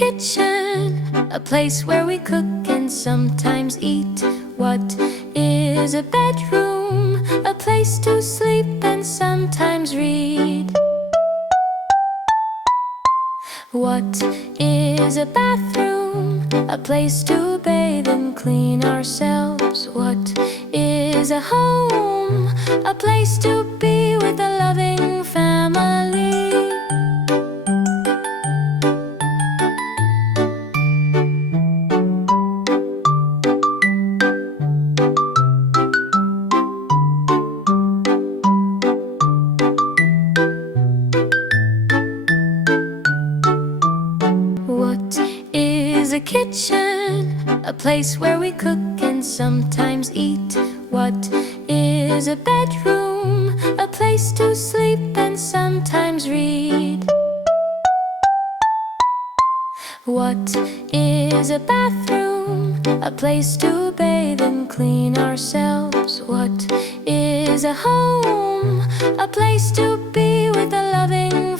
kitchen, a place where we cook and sometimes eat. What is a bedroom? A place to sleep and sometimes read. What is a bathroom? A place to bathe and clean ourselves. What is a home? A place to be with a loving family. What is a kitchen? A place where we cook and sometimes eat. What is a bedroom? A place to sleep and sometimes read. What is a bathroom? A place to bathe and clean ourselves. What is a home? A place to be with a loving